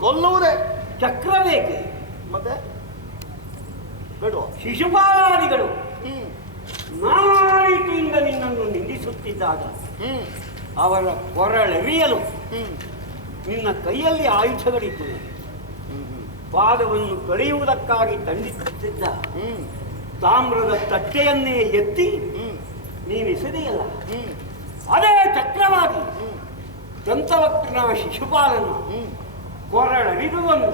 ಕೊಲ್ಲುವುದೇ ಚಕ್ರ ಬೇಕೆ? ಮತ್ತೆ? ಬೇಡುವ? ಶಿಶುಪಾಲಾದಿಗಳು ನಾನಾ ನಿನ್ನನ್ನು ನಿಂದಿಸುತ್ತಿದ್ದಾಗ ಅವರ ಕೊರಳೆರಿಯಲು ನಿನ್ನ ಕೈಯಲ್ಲಿ ಆಯುಧಗಳಿದ್ದು ಪಾದವನ್ನು ತೊಳೆಯುವುದಕ್ಕಾಗಿ ತಂಡಿಸುತ್ತಿದ್ದ ಹ್ಮ್. ತಾಮ್ರದ ತಟ್ಟೆಯನ್ನೇ ಎತ್ತಿ ನೀನೆಸೆದೆಯಲ್ಲ? ಅದೇ ಚಕ್ರವಾಗಿ ದಂತವಕ್ರನ ಶಿಶುಪಾಲನು. ಕೊರಳರಿದು ಬಂದು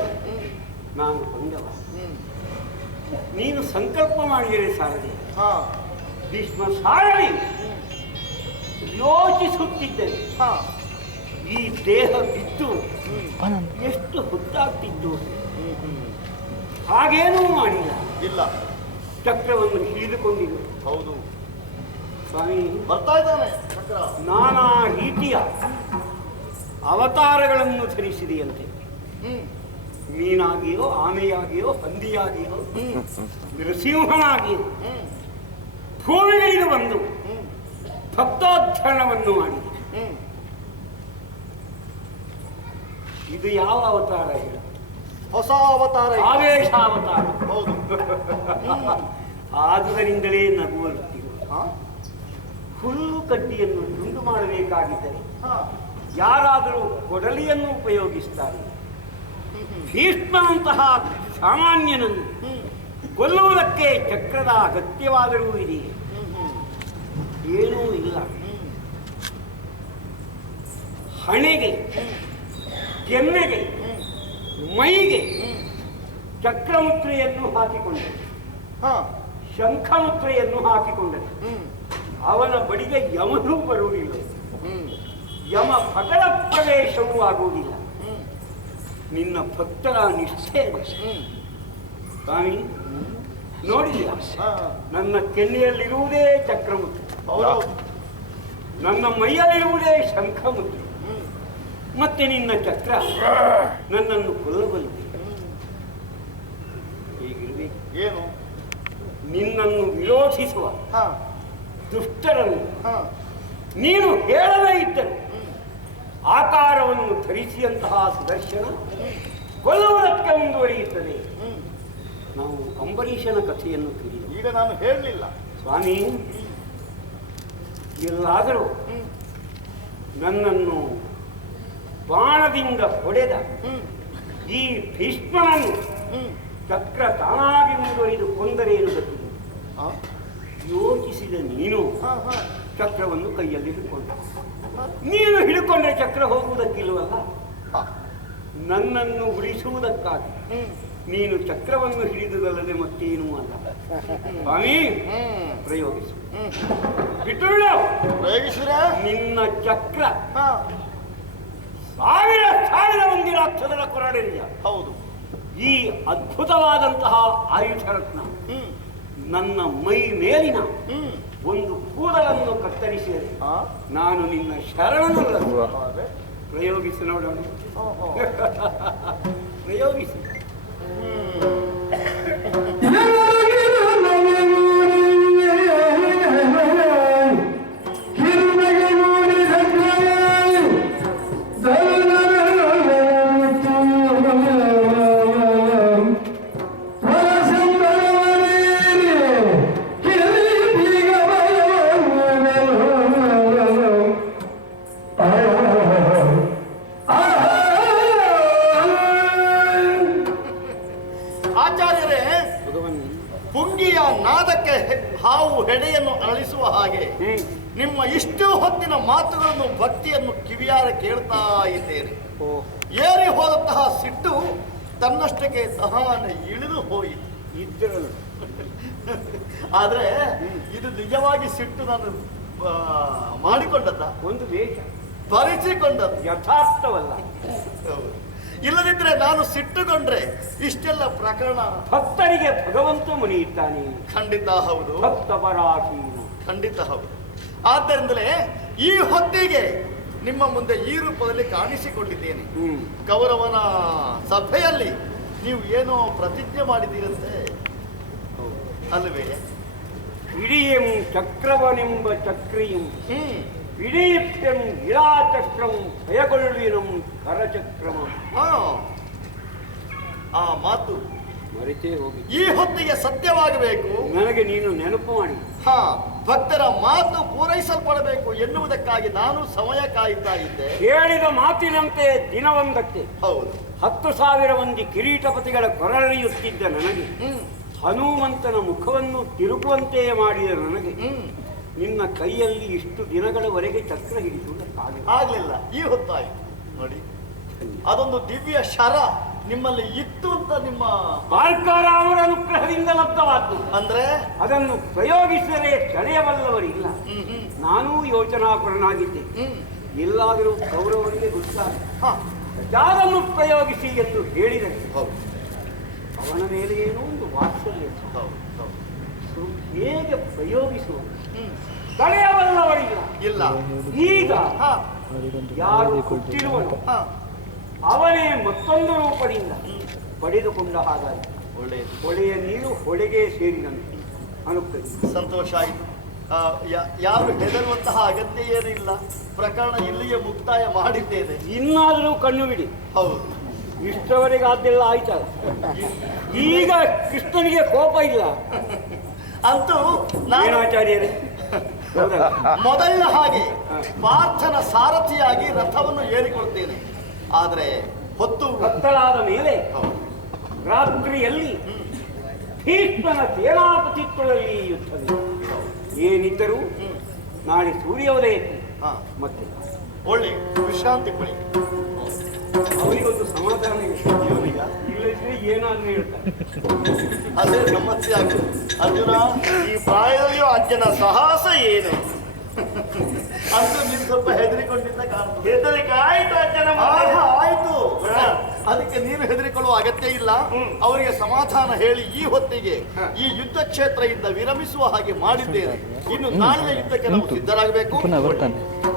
ನಾನು ಕೊಂದವ ನೀನು ಸಂಕಲ್ಪ ಮಾಡಿದರೆ ಸಾರದೆ ಹಾ. ಭೀಷ್ಮ ಸಾರಣಿ ಯೋಚಿಸುತ್ತಿದ್ದೇನೆ ಹಾ. ಈ ದೇಹ ಬಿದ್ದು ಎಷ್ಟು ಹೊತ್ತಾಗ್ತಿತ್ತು ಹಾಗೇನೂ ಮಾಡಿಲ್ಲ. ಇಲ್ಲ. ಚಕ್ರವನ್ನು ಹಿಡಿದುಕೊಂಡಿದ್ದು ಹೌದು. ಸ್ವಾಮಿ. ಬರ್ತಾ ಇದ್ದಾನೆ ಚಕ್ರ. ನಾನಾ ರೀತಿಯ ಅವತಾರಗಳನ್ನು ಧರಿಸಿದೆಯಂತೆ. ಮೀನಾಗಿಯೋ ಆಮೆಯಾಗಿಯೋ ಹಂದಿಯಾಗಿಯೋ ನೃಸಿಂಹನಾಗಿಯೋ ಭೂಮಿಗಳಿಗೆ ಬಂದು ಹ್ಮ್. ಭಕ್ತೋದ್ಧರಣವನ್ನು ಮಾಡಿದೆ ಹ್ಮ್. ಇದು ಯಾವ ಅವತಾರ ಹೇಳು? ಹೊಸ ಅವತಾರ ಆವೇಶ ಅವತಾರ. ಹೌದು. ಆದುದರಿಂದಲೇ ನಗುವ ಹಾ. ಹುಲ್ಲು ಕಡ್ಡಿಯನ್ನು ತುಂಡು ಮಾಡಬೇಕಾಗಿದ್ದರೆ ಹಾ. ಯಾರಾದರೂ ಕೊಡಲಿಯನ್ನು ಉಪಯೋಗಿಸ್ತಾರೆ? ಭೀಷ್ಮನಂತಹ ಸಾಮಾನ್ಯನನ್ನು ಕೊಲ್ಲುವುದಕ್ಕೆ ಚಕ್ರದ ಅಗತ್ಯವಾದರೂ ಇದೆ. ಏನೂ ಇಲ್ಲ. ಹಣೆಗೆ ಕೆನ್ನೆಗೆ ಮೈಗೆ ಚಕ್ರಮುತ್ರೆಯನ್ನು ಚಕ್ರಮುದ್ರೆಯನ್ನು ಹಾಕಿಕೊಂಡರು ಶಂಖಮುತ್ರೆಯನ್ನು ಶಂಖಮುದ್ರೆಯನ್ನು ಹಾಕಿಕೊಂಡರು ಅವನ ಬಳಿಗೆ ಯಮನೂ ಬರುವುದಿಲ್ಲ. ಯಮ ಪಟಲ ಪ್ರವೇಶವೂ ಆಗುವುದಿಲ್ಲ. ನಿನ್ನ ಭಕ್ತರ ನಿಷ್ಠೆ ಸ್ವಾಮಿ ನೋಡಿದ್ಯಾ? ನನ್ನ ಕೆನ್ನೆಯಲ್ಲಿರುವುದೇ ಚಕ್ರಮುದ್ರೆ. ಹೌದು. ನನ್ನ ಮೈಯಲ್ಲಿರುವುದೇ ಶಂಖಮುದ್ರೆ. ಹ್ಮ್. ಮತ್ತೆ ನಿನ್ನ ಚಕ್ರ? ನನ್ನನ್ನು ಕೊಲ್ಲಬಲ್ಲಿದೆ ಹೀಗಿರಬೇಕು. ಏನು? ನಿನ್ನನ್ನು ವಿರೋಧಿಸುವ ಹಾ. ದುಷ್ಟರನ್ನು ನೀನು ಹೇಳದೇ ಇದ್ದರು ಆಕಾರವನ್ನು ಧರಿಸಿದಂತಹ ಸುದರ್ಶನ ಕೊಲ್ಲುವುದಕ್ಕೆ ಮುಂದುವರಿಯುತ್ತದೆ ನಾವು ಅಂಬರೀಷನ ಕಥೆಯನ್ನು ತಿಳಿದು ಈಗ ನಾನು ಹೇಳಲಿಲ್ಲ. ಸ್ವಾಮಿ ಎಲ್ಲಾದರೂ ನನ್ನನ್ನು ಬಾಣದಿಂದ ಹೊಡೆದ ಈ ಭೀಷ್ಮನನ್ನು ಚಕ್ರ ತಾನಾಗಿ ಮುಂದುವರಿದು ಕೊಂದರೆ ಇರುವುದಕ್ಕೆ ಯೋಚಿಸಿದ ನೀನು ಚಕ್ರವನ್ನು ಕೈಯಲ್ಲಿ ಹಿಡ್ಕೊಂಡ ನೀನು ಹಿಡ್ಕೊಂಡ್ರೆ ಚಕ್ರ ಹೋಗುವುದಕ್ಕಿಲ್ವಲ್ಲ ನನ್ನನ್ನು ಉಳಿಸುವುದಕ್ಕಾಗಿ. ನೀನು ಚಕ್ರವನ್ನು ಹಿಡಿದುದಲ್ಲದೆ ಮತ್ತೇನೂ ಅಲ್ಲ. ಸ್ವಾಮಿ ಪ್ರಯೋಗಿಸು. ಬಿಟ್ಟು ನಿನ್ನ ಚಕ್ರ. ಸಾವಿರ ಸಾವಿರ ಮಂದಿ ರಾಕ್ಷಸರ ಕೊರಡೆಯ ಹೌದು. ಈ ಅದ್ಭುತವಾದಂತಹ ಆಯುಷ ರತ್ನ ನನ್ನ ಮೈ ಮೇಲಿನ ಒಂದು ಕೂದಲನ್ನು ಕತ್ತರಿಸಿದರೆ? ನಾನು ನಿನ್ನ ಶರಣನಲ್ಲ. ಪ್ರಯೋಗಿಸಿ ನೋಡೋಣ ಪ್ರಯೋಗಿಸಿ ಇಷ್ಟು ಮಾತುಗಳನ್ನು ಭಕ್ತಿಯನ್ನು ಕಿವಿಯಾರ ಕೇಳ್ತಾ ಇದ್ದೇನೆ. ಏರಿ ಹೋದಂತಹ ಸಿಟ್ಟು ತನ್ನಷ್ಟಕ್ಕೆ ದಹಾನ ಇಳಿದು ಹೋಯಿತು. ಆದ್ರೆ ಇದು ನಿಜವಾಗಿ ಸಿಟ್ಟು ನಾನು ಮಾಡಿಕೊಂಡದ್ದ? ಒಂದು ವೇಷ ಪರಿಚಿಕೊಂಡದ್ದು. ಯಥಾರ್ಥವಲ್ಲ. ಇಲ್ಲದಿದ್ರೆ ನಾನು ಸಿಟ್ಟುಕೊಂಡ್ರೆ ಇಷ್ಟೆಲ್ಲ ಪ್ರಕರಣ ಭಕ್ತರಿಗೆ ಭಗವಂತ ಮುನಿಯುತ್ತಾನೆ ಖಂಡಿತ ಹೌದು. ಭಕ್ತ ಪರಾಧೀನ. ಖಂಡಿತ ಹೌದು. ಆದ್ದರಿಂದಲೇ ಈ ಹೊತ್ತಿಗೆ ನಿಮ್ಮ ಮುಂದೆ ಈ ರೂಪದಲ್ಲಿ ಕಾಣಿಸಿಕೊಂಡಿದ್ದೇನೆ. ಕೌರವನ ಸಭೆಯಲ್ಲಿ ನೀವು ಏನೋ ಪ್ರತಿಜ್ಞೆ ಮಾಡಿದ್ದೀರಂತೆ. ಅಲ್ವೇ ಇಡಿಯಂ ಚಕ್ರವನೆಂಬ ಚಕ್ರಿಯು ವಿಡೀಪ್ಯಂ ಇಳಾಚಕ್ರಂ ಭಯಗೊಳ್ಳುವಿನಂ ಕರಚಕ್ರಮ. ಆ ಮಾತು ಮರೆತೇ ಹೋಗಿ ಈ ಹೊತ್ತಿಗೆ ಸತ್ಯವಾಗಬೇಕು. ನನಗೆ ನೀನು ನೆನಪು ಮಾಡಿ. ಹಾ ಭಕ್ತರ ಮಾತು ಪೂರೈಸಲ್ಪಡಬೇಕು ಎನ್ನುವುದಕ್ಕಾಗಿ ನಾನು ಸಮಯ ಕಾಯುತ್ತಾ ಇದ್ದೆ. ಹೇಳಿದ ಮಾತಿನಂತೆ ದಿನವೊಂದಕ್ಕೆ ಹೌದು. ಹತ್ತು ಸಾವಿರ ಮಂದಿ ಕಿರೀಟಪತಿಗಳ ಕೊರಳೆಯುತ್ತಿದ್ದ ನನಗೆ. ಹನುಮಂತನ ಮುಖವನ್ನು ತಿರುಗುವಂತೆ ಮಾಡಿದ ನನಗೆ. ನಿನ್ನ ಕೈಯಲ್ಲಿ ಇಷ್ಟು ದಿನಗಳವರೆಗೆ ಚಕ್ರ ಹಿಡಿಸುವುದಕ್ಕಾಗಲ್ಲ ಆಗಲಿಲ್ಲ. ಈ ಹೊತ್ತಾಯಿತು. ನೋಡಿ. ಅದೊಂದು ದಿವ್ಯ ಶರ. ನಿಮ್ಮಲ್ಲಿ ಇತ್ತು ಅಂತ ನಿಮ್ಮ ಬಾಲ್ಕರಾಮರ ಅನುಗ್ರಹದಿಂದ ಲಬ್ಧವಾದ್ದು. ಅಂದ್ರೆ? ಅದನ್ನು ಪ್ರಯೋಗಿಸಿದರೆ ತಡೆಯಬಲ್ಲವರಿಲ್ಲ. ನಾನೂ ಯೋಚನಾಪರನಾಗಿದ್ದೆ. ಎಲ್ಲಾದರೂ ಕೌರವರಿಗೆ ಗೊತ್ತಾರೆ ಹಾ. ಯಾರನ್ನು ಪ್ರಯೋಗಿಸಿ ಎಂದು ಹೇಳಿದರೆ ಅವನ ಮೇಲೆ ಏನೋ ಒಂದು ವಾತ್ಸಲ್ಯ. ಹೇಗೆ ಪ್ರಯೋಗಿಸುವ ತಡೆಯಬಲ್ಲವರಿಲ್ಲ. ಇಲ್ಲ. ಈಗ ಯಾರು ಕೊಟ್ಟಿರುವ ಹಾ. ಅವನೇ ಮತ್ತೊಂದು ರೂಪದಿಂದ ಪಡೆದುಕೊಂಡ ಹಾಗಾಗಿ ಒಳ್ಳೆಯ ಹೊಳೆಯ ನೀರು ಹೊಳೆಗೆ ಸೇರಿದಂತೆ ಅನುಕ್ತದೆ ಸಂತೋಷ ಆಯಿತು. ಯಾರು ಹೆದರುವಂತಹ ಅಗತ್ಯ ಏನಿಲ್ಲ. ಪ್ರಕರಣ ಇಲ್ಲಿಯೇ ಮುಕ್ತಾಯ ಮಾಡಿದ್ದೇನೆ. ಇನ್ನಾದರೂ ಕಣ್ಣು ಬಿಡಿ. ಹೌದು. ಇಷ್ಟವರೆಗೆ ಆದ್ದೆಲ್ಲ ಆಯ್ತಲ್ಲ ಈಗ ಕೃಷ್ಣನಿಗೆ ಕೋಪ ಇಲ್ಲ. ಅಂತೂ ನಾನು ಆಚಾರ್ಯರೇ ಮೊದಲಿನ ಹಾಗೆ ಪಾರ್ಥನ ಸಾರಥಿಯಾಗಿ ರಥವನ್ನು ಏರಿಕೊಳ್ತೇನೆ ಆದರೆ ಹೊತ್ತು ಕತ್ತಲಾದ ಮೇಲೆ. ರಾತ್ರಿಯಲ್ಲಿ ಭೀಷ್ಮನ ಸೇನಾಪತಿತ್ವದಲ್ಲಿ ಯುದ್ಧ ಏನಿದ್ದರೂ ನಾಳೆ ಸೂರ್ಯೋದಯ ಹಾ. ಮತ್ತೆ ಒಳ್ಳೆ ವಿಶ್ರಾಂತಿ ಕೊಡಿ. ಅವರಿಗೊಂದು ಸಮಾಧಾನ ಇದೆ. ಜೀವನಿಗ ಇಲ್ಲದಿದ್ರೆ ಏನಾದ್ರೂ ಹೇಳ್ತಾರೆ. ಅದೇ ಸಮಸ್ಯೆ ಆಗ್ತದೆ ಅರ್ಜುನ ಈ ಪ್ರಾಯದಲ್ಲಿಯೂ ಅಜ್ಜನ ಸಾಹಸ ಏನು? ಅಂತೂ ನೀನು ಸ್ವಲ್ಪ ಹೆದರಿಕೊಂಡಿದ್ದ ಕಾಣ್ತದೆ. ಹೆದರಿಕೆ ಆಯ್ತು ಅಜ್ಜನ ಆಹಾ, ಆಯ್ತು. ಅದಕ್ಕೆ ನೀನು ಹೆದರಿಕೊಳ್ಳುವ ಅಗತ್ಯ ಇಲ್ಲ. ಅವರಿಗೆ ಸಮಾಧಾನ ಹೇಳಿ ಈ ಹೊತ್ತಿಗೆ ಈ ಯುದ್ಧ ಕ್ಷೇತ್ರದಿಂದ ವಿರಮಿಸುವ ಹಾಗೆ ಮಾಡಿದ್ದೇನೆ. ಇನ್ನು ನಾಳಿನ ಯುದ್ಧಕ್ಕೆ ನಾವು ಸಿದ್ಧರಾಗಬೇಕು. ಪುನಃ ಬರ್ತಾನೆ.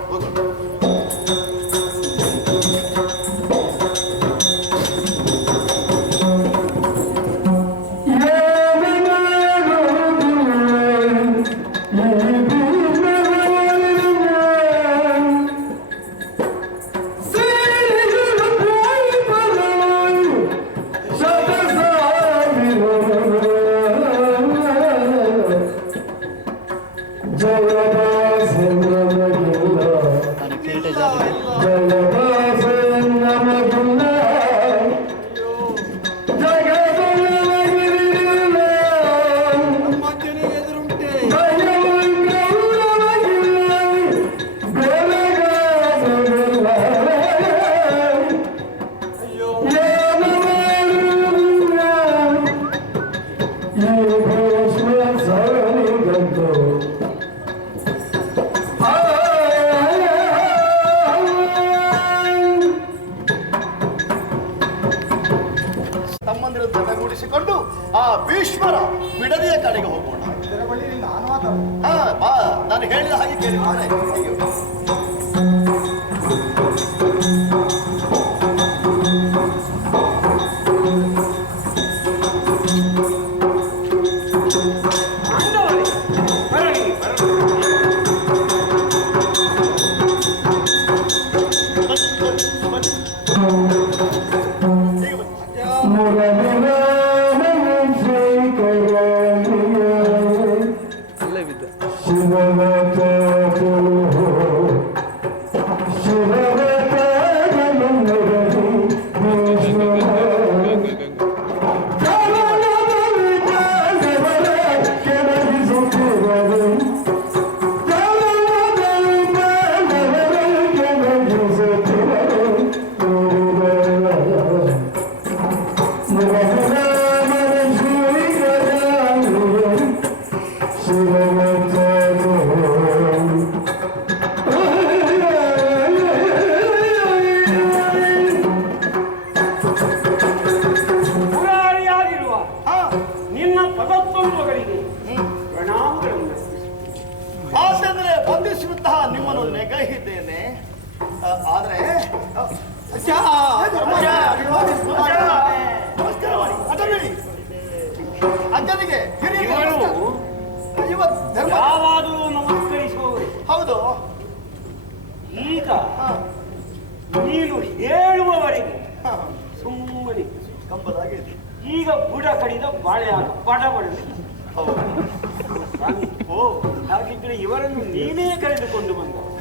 জয় বাবা সেন্দ্র জয় বাবা সম্মান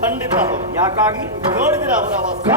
ಖಂಡಿತ ಯಾಕಾಗಿ? ನೋಡಿದಿರ ಅವರ ಅವಸ್ಥೆ.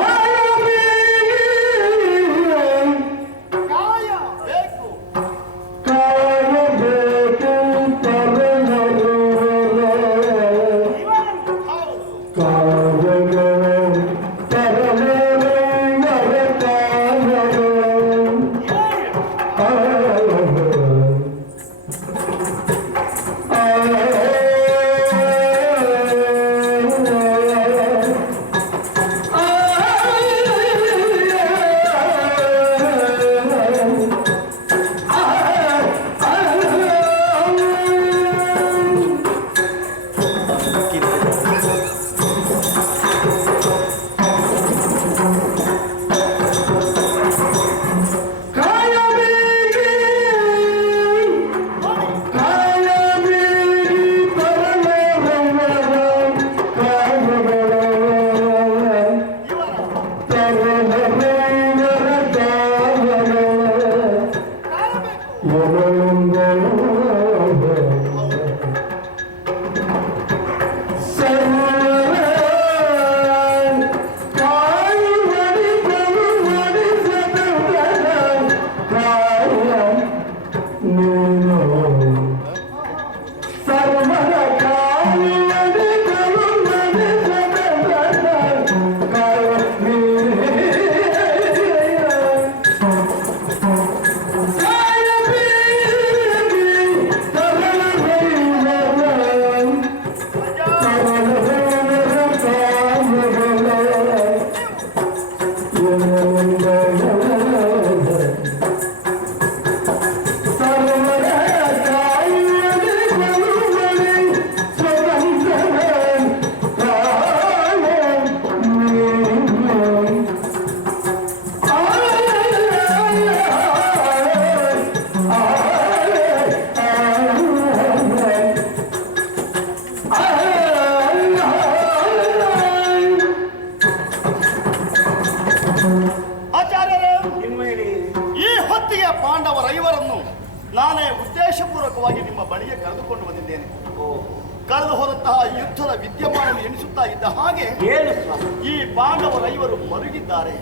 ಪಾಂಡವರೈವರು ಮರುಗಿದ್ದಾರೆ.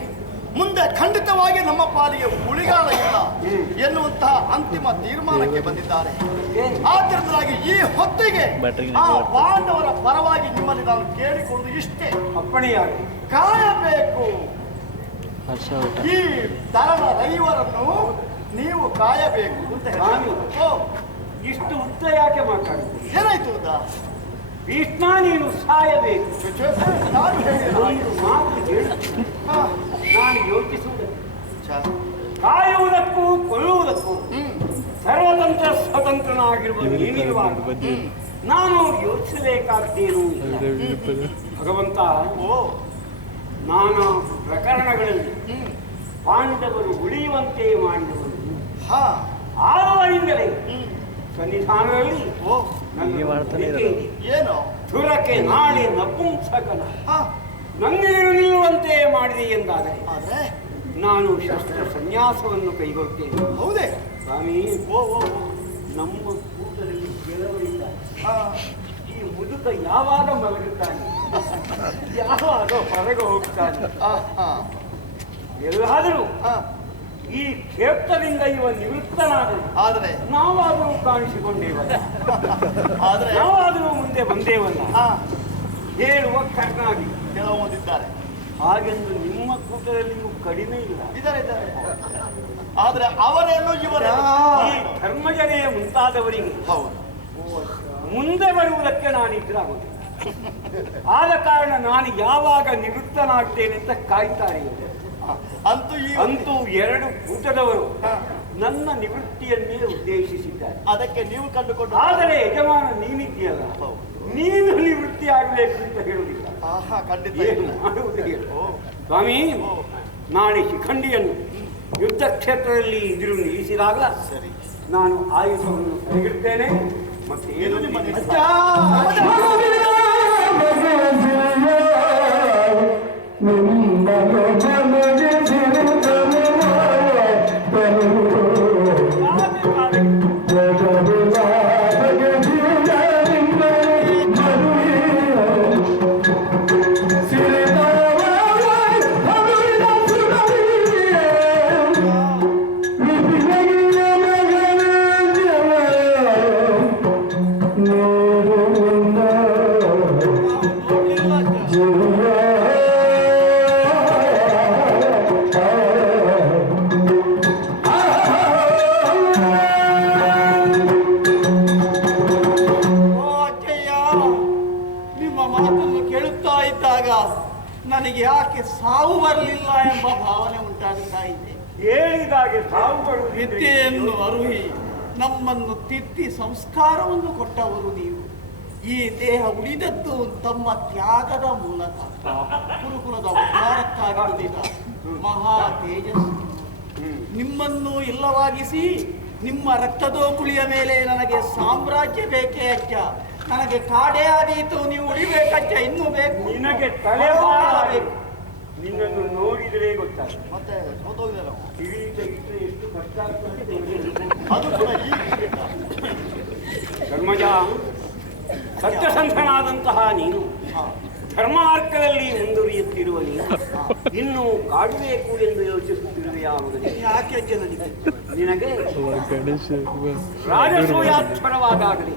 ಮುಂದೆ ಖಂಡಿತವಾಗಿ ನಮ್ಮ ಪಾಲಿಗೆ ಉಳಿಗಾಲ ಇಲ್ಲ ಎನ್ನುವಂತಹ ಅಂತಿಮ ತೀರ್ಮಾನಕ್ಕೆ ಬಂದಿದ್ದಾರೆ? ಆದ್ದರಿಂದಾಗಿ ಈ ಹೊತ್ತಿಗೆ ಆ ಪಾಂಡವರ ಪರವಾಗಿ ನಿಮ್ಮಲ್ಲಿ ನಾನು ಕೇಳಿಕೊಂಡು ಇಷ್ಟೇ ಅಪ್ಪಣೆಯಾಗಿ. ಕಾಯಬೇಕು. ಈ ತರಣ ರೈವರನ್ನು ನೀವು ಕಾಯಬೇಕು ಅಂತ ಹೇಳಿ ಇಷ್ಟು ಉದ್ದ ಯಾಕೆ ಮಾತಾಡಿದ್ರು? ಏನಾಯ್ತು ಉದಾ? ಭೀಷ್ಮ ನೀನು ಸಾಯಬೇಕು ನಾನು ಹೇಳಿದ ಒಂದು ಮಾತು ಹೇಳು ನಾನು ಯೋಚಿಸುವುದು ಛ. ಕಾಯುವುದಕ್ಕೂ ಕೊಲ್ಲುವುದಕ್ಕೂ. ಸರ್ವತಂತ್ರ ಸ್ವತಂತ್ರನಾಗಿರುವ ನೀನಿರುವಾಗ ನಾನು ಯೋಚಿಸಬೇಕಾದ್ದೇನೂ ಇಲ್ಲ ಭಗವಂತ ಓ ನಾನಾ ಪ್ರಕರಣಗಳಲ್ಲಿ. ಪಾಂಡವರು ಉಳಿಯುವಂತೆ ಮಾಡಿದವರು ಹ್ಮ್. ಸನ್ನಿಧಾನದಲ್ಲಿ? ಓ. ಏನು? ಧುರಕ್ಕೆ ನಾಳೆ ನಪುಂಸಕನ. ಹಾ. ನನ್ನೆದುರು ನಿಲ್ಲುವಂತೆ ಮಾಡಿದೆ ಎಂದಾದರೆ ಆದರೆ? ನಾನು ಶಸ್ತ್ರ ಸನ್ಯಾಸವನ್ನು ಕೈಗೊಳ್ತೇನೆ. ಹೌದೇ? ಸ್ವಾಮಿ ಓ ಓ. ನಮ್ಮ ಕೂಟದಲ್ಲಿ ಕೆಲವರಿದ್ದಾರೆ ಹಾ. ಈ ಮುದುಕ ಯಾವಾಗ ಮಲಗುತ್ತಾನೆ? ಯಾವಾಗ ಹೊರಗೆ ಹೋಗ್ತಾನೆ? ಆ, ಹಾ. ಎಲ್ಲಾದರೂ ಹಾ. ಈ ಕ್ಷೇತ್ರದಿಂದ ಇವ ನಿವೃತ್ತನಾದ ಆದರೆ ನಾವಾದರೂ ಕಾಣಿಸಿಕೊಂಡೇವಲ್ಲ. ಆದ್ರೆ ನಾವಾದರೂ ಮುಂದೆ ಬಂದೇವಲ್ಲ. ಹೇಳುವ ಕರ್ನಾಗಿ. ಕೆಲವೊಂದಿದ್ದಾರೆ. ಹಾಗೆಂದು ನಿಮ್ಮ ಕೂಟದಲ್ಲಿಯೂ ಕಡಿಮೆ ಇಲ್ಲ. ಇದ್ದಾರೆ ಇದ್ದಾರೆ. ಆದ್ರೆ ಅವರೇನು ಇವರ ಈ ಧರ್ಮಜನೆಯ ಮುಂತಾದವರಿಗೆ ಹೌದು. ಮುಂದೆ ಬರುವುದಕ್ಕೆ ನಾನು ಆದ ಕಾರಣ ನಾನು ಯಾವಾಗ ನಿವೃತ್ತನಾಗ್ತೇನೆ ಅಂತ ಕಾಯ್ತಾರೆ ಇವರು. ಅಂತೂ ಈ ಅಂತೂ ಎರಡು ಕೂಟದವರು ನನ್ನ ನಿವೃತ್ತಿಯನ್ನೇ ಉದ್ದೇಶಿಸಿದ್ದಾರೆ. ಅದಕ್ಕೆ ನೀವು ಕಂಡುಕೊಂಡು ಆದರೆ ಯಜಮಾನ ನೀನಿದ್ದೀಯಲ್ಲ. ನೀನು ನಿವೃತ್ತಿ ಆಗಬೇಕು ಅಂತ ಹೇಳುವುದಿಲ್ಲ. ಆಹಾ ಖಂಡಿತ ಸ್ವಾಮಿ. ನಾಳೆ ಶಿಖಂಡಿಯನ್ನು ಯುದ್ಧ ಕ್ಷೇತ್ರದಲ್ಲಿ ಇದ್ರು ನಿಲ್ಲಿಸಿದಾಗ ಸರಿ. ನಾನು ಆಯುಧವನ್ನು ತೆಗೆದುತ್ತೇನೆ ಮತ್ತೆ ಏನು ನಿಮ್ಮ ನಿಮ್ಮ ಸಂಸ್ಕಾರವನ್ನು ಕೊಟ್ಟವರು ನೀವು. ಈ ದೇಹ ಉಳಿದದ್ದು ತಮ್ಮ ತ್ಯಾಗದ ಮೂಲಕ. ಗುರುಕುಲದ ಉದ್ಧಾರಕ್ಕಾಗಿ ಉಳಿದ ಮಹಾ ತೇಜಸ್ ನಿಮ್ಮನ್ನು ಇಲ್ಲವಾಗಿಸಿ ನಿಮ್ಮ ರಕ್ತದೋಕುಳಿಯ ಮೇಲೆ ನನಗೆ ಸಾಮ್ರಾಜ್ಯ ಬೇಕೇ ಅಜ್ಜ. ನನಗೆ ಕಾಡೇ ಆದೀತು ನೀವು ಉಳಿಬೇಕಜ್ಜ ಇನ್ನೂ ಬೇಕು. ನಿನಗೆ ತಲೆ ಬೇಕು ನಿನ್ನನ್ನು ನೋಡಿದರೆ ಗೊತ್ತಾಗ್ತದೆ. ಮತ್ತೆ ಇಟ್ಟರೆ ಎಷ್ಟು ಕಷ್ಟ ಆಗ್ತದೆ ಅದು ಕೂಡ ಈಗ ಧರ್ಮಜ ಸತ್ಯಸಂಧನಾದಂತಹ ನೀನು. ಹಾ. ಧರ್ಮಾರ್ಕದಲ್ಲಿ ಮುಂದುವರಿಯುತ್ತಿರುವ ನೀನು. ಇನ್ನು ಕಾಡಬೇಕು ಎಂದು ಯೋಚಿಸುತ್ತಿರುವೆಯಾ ಮಗನೇ ಯಾಕೆ ಅಜ್ಜ ನನಗೆ ನಿನಗೆ ರಾಜಸೂಯಾಕ್ಷರವಾದಾಗಲಿ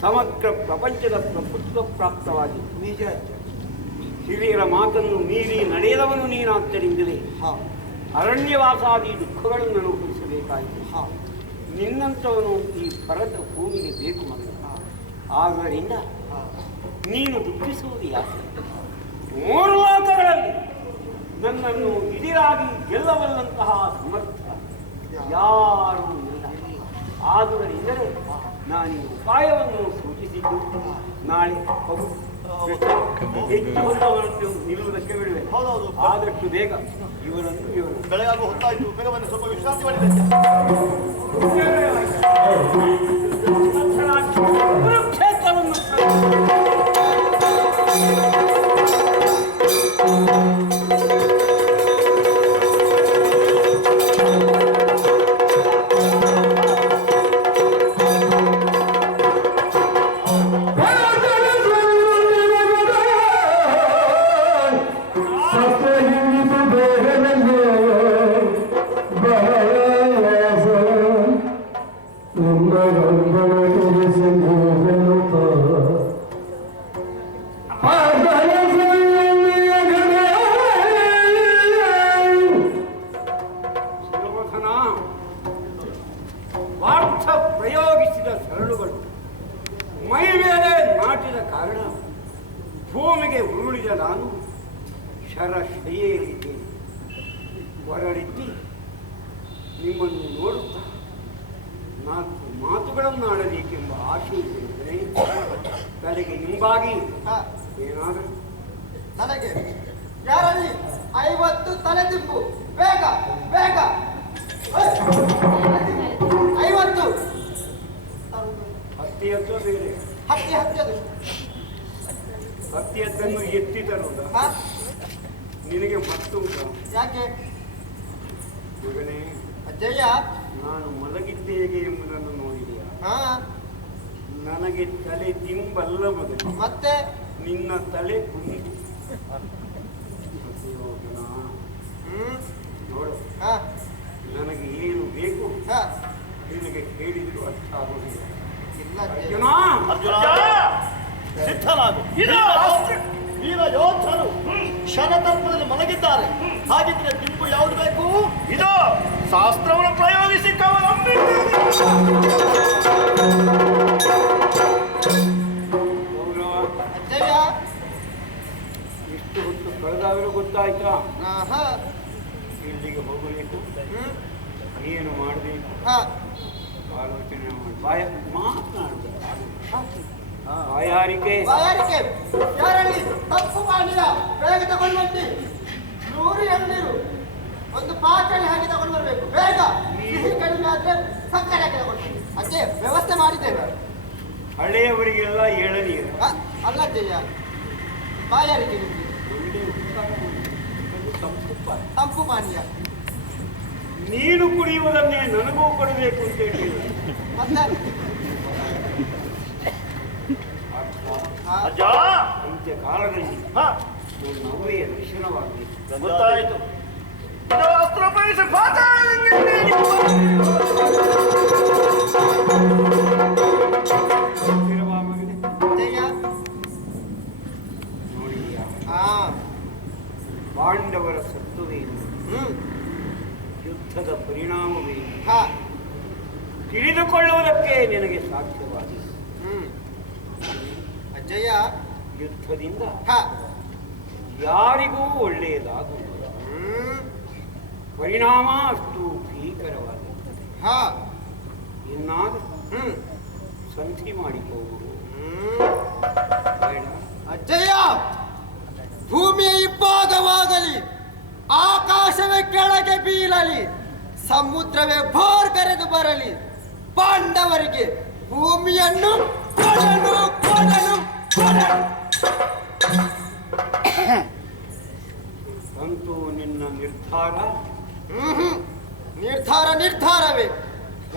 ಸಮಗ್ರ ಪ್ರಪಂಚದ ಪ್ರಭುತ್ವ ಪ್ರಾಪ್ತವಾಗಿ. ನಿಜ ಹಿರಿಯರ ಮಾತನ್ನು ಮೀರಿ ನಡೆಯದವನು ನೀನಾದ್ದರಿಂದಲೇ. ಹಾ. ಅರಣ್ಯವಾಸಾದಿ ದುಃಖಗಳನ್ನು ಅನುಭವಿಸಬೇಕಾಯಿತು. ಹಾ. ನಿನ್ನಂಥವನು ಈ ಪರದ ಭೂಮಿಗೆ ಬೇಕು ಮಗ ಆದ್ದರಿಂದ ನೀನು ದುಃಖಿಸುವುದು ಯಾಕೆ? ಮೂರು ಲೋಕಗಳಲ್ಲಿ ನನ್ನನ್ನು ಇದಿರಾಗಿ ಗೆಲ್ಲಬಲ್ಲಂತಹ ಸಮರ್ಥ ಯಾರೂ ಇಲ್ಲ. ಆದುದರಿಂದಲೇ ನಾನು ಉಪಾಯವನ್ನು ಸೂಚಿಸಿದ್ದು ನಾಳೆ. ಬಿಡುವೆ ಹೌದೌದು. ಆದಷ್ಟು ಬೇಗ ಇವರನ್ನು ಇವರು ಬೆಳಗಾಗುವ ಹೊತ್ತಾಯ್ತು ಬೇಗ ಸ್ವಲ್ಪ ವಿಶ್ರಾಂತಿ ಮಾಡಿದೆ ربنا ಹತ್ತಿ ಹತ್ತದು ಹತ್ತಿಯದ್ದನ್ನು ಎತ್ತಿ ತರುವುದ ಹಾ? ನಿನಗೆ ಮತ್ತು ಯಾಕೆ? ಮಗನೇ ಅಜ್ಜಯ್ಯ? ನಾನು ಮಲಗಿದ್ದೇಗೆ ಎಂಬುದನ್ನು ನೋಡಿದೆಯಾ? ಹಾ. ನನಗೆ ತಲೆ ದಿಂಬಲ್ಲ ಮಗನೇ ಮತ್ತೆ? ನಿನ್ನ ತಲೆ ಗುಂಡು ಅಯ್ಯೋ ಹ್ಮ್. ನೋಡು. ಹಾ. ನನಗೆ ಏನು ಬೇಕು? ಹಾ. ನಿನಗೆ ಹೇಳಿದ್ರು ಅರ್ಥ ಆಗುವುದಿಲ್ಲ ವೀರ ಯೋಧ- ವೀರ ಯೋಧರು. ಶರತರ್ಪದಲ್ಲಿ ಮಲಗಿದ್ದಾರೆ. ಹಾಗಿದ್ರೆ ದಿಂಬು ಯಾವ್ದು ಬೇಕು? ಇದು ಶಾಸ್ತ್ರವನ್ನು ಪ್ರಯೋಗಿಸಿ ಇಷ್ಟು ಹೊತ್ತು ಕಳೆದಾದರೂ ಗೊತ್ತಾಯ್ತಾ? ಆಹಾ. ಇಲ್ಲಿಗೆ ಹೋಗಬೇಕು. ಏನು ಮಾಡಬೇಕು. ಹಾ. ಆಲೋಚನೆ ಮಾಡಿ. ಬಾಯ ಮಾತನಾಡಿದ ಬಾಯಾರಿಕೆ. ಬಾಯಾರಿಕೆ. ಯಾರಲ್ಲಿ? ತಪ್ಪು ಮಾಡಿದ. ಬೇಗ ತಗೊಂಡು ಬನ್ನಿ ನೂರು ಎಳ್ನೀರು. ಒಂದು ಪಾತ್ರೆಯಲ್ಲಿ ಹಾಕಿ ತಗೊಂಡು ಬರಬೇಕು ಬೇಗ ಸಿಹಿ ಕಡಿಮೆ ಆದ್ರೆ ಸಕ್ಕರೆ ಹಾಕಿ ತಗೊಂಡು ಬನ್ನಿ ಅದೇ ವ್ಯವಸ್ಥೆ ಮಾಡಿದ್ದೇನೆ ಹಳೆಯವರಿಗೆಲ್ಲ ಏಳನೀರು ಆ, ಅಲ್ಲ ಅಜ್ಜಯ್ಯ ಬಾಯಾರಿಕೆ ನಿಮಗೆ. ತಂಪು ಪಾನೀಯ. ನೀನು ಕುಡಿಯುವುದನ್ನೇ ನನಗೂ ಕೊಡಬೇಕು ಅಂತ ಹೇಳಿ ಅಂತ್ಯ ಕಾಲದಲ್ಲಿ ಅವ್ವೆಯ ದರ್ಶನವಾಗಲಿ ಗೊತ್ತಾಯಿತು. ಅಸ್ತ್ರ ಉಪಯೋಗಿಸಿ ನಿನಗೆ ಸಾಧ್ಯವಾಗಿದೆ ಹ್ಮ್. ಅಜ್ಜಯ್ಯ ಯುದ್ಧದಿಂದ ಹಾ. ಯಾರಿಗೂ ಒಳ್ಳೆಯದಾಗುವುದಿಲ್ಲ. ಪರಿಣಾಮ ಅಷ್ಟು ಭೀಕರವಾಗಿರುತ್ತದೆ ಹಾ. ಇನ್ನಾದರೂ ಹ್ಮ್. ಸಂಧಿ ಮಾಡಿಕೊಳ್ಳುವುದು ಅಜ್ಜಯ್ಯ ಭೂಮಿಯ ಇಬ್ಬಾಗವಾಗಲಿ ಆಕಾಶವೇ ಕೆಳಗೆ ಬೀಳಲಿ ಸಮುದ್ರವೇ ಭೋರ್ ಕರೆದು ಬರಲಿ. ಪಾಂಡವರಿಗೆ ಭೂಮಿಯನ್ನು ಕೊಡಲು ಕೊಡಲು ಕೊಡಲು. ಅಂತೂ ನಿನ್ನ ನಿರ್ಧಾರ. ನಿರ್ಧಾರ ನಿರ್ಧಾರವೇ.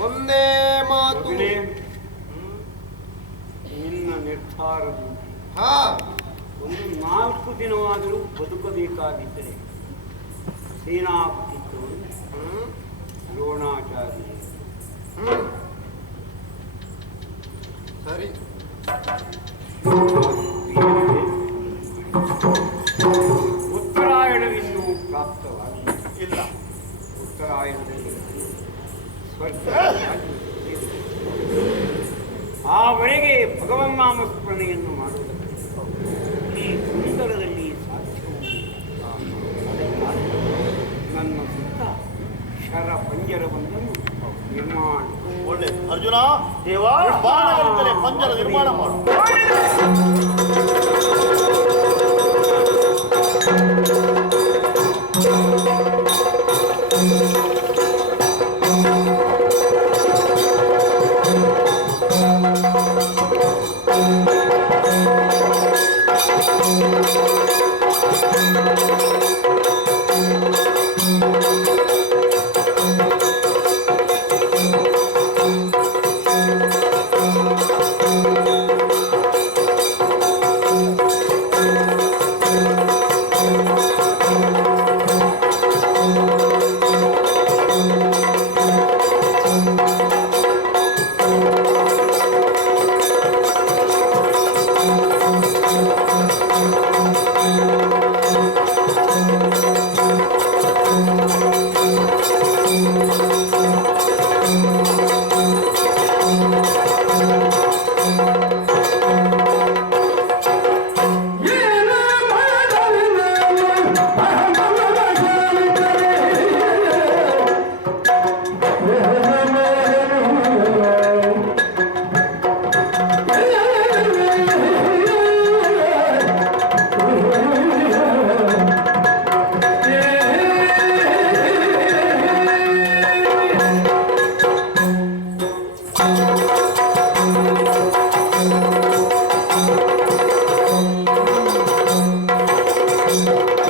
ಒಂದೇ ಮಾತು. ನಿನ್ನ ನಿರ್ಧಾರ ಹಾ. ಒಂದು ನಾಲ್ಕು ದಿನವಾದರೂ ಬದುಕಬೇಕಾಗಿದ್ದರೆ ಸೇನಾಪತಿ ದ್ರೋಣಾಚಾರ್ಯ. ಸರಿ. ಉತ್ತರಾಯಣವಿನ್ನೂ ಪ್ರಾಪ್ತವಾಗಿಲ್ಲ ಇಲ್ಲ. ಉತ್ತರಾಯಣದಲ್ಲಿ ಸ್ವರ್ಗ ಆವರೆಗೆ ಭಗವನ್ನಾಮ ಸ್ಮರಣೆಯನ್ನು ಮಾಡುವುದಕ್ಕೆ ಶರ ಪಂಜರವನ್ನು ನಿರ್ಮಾಣ ಒಳ್ಳೆ ಅರ್ಜುನ ದೇವ ಬಾಣಗಳಿದ್ದರೆ ಪಂಜರ ನಿರ್ಮಾಣ ಮಾಡು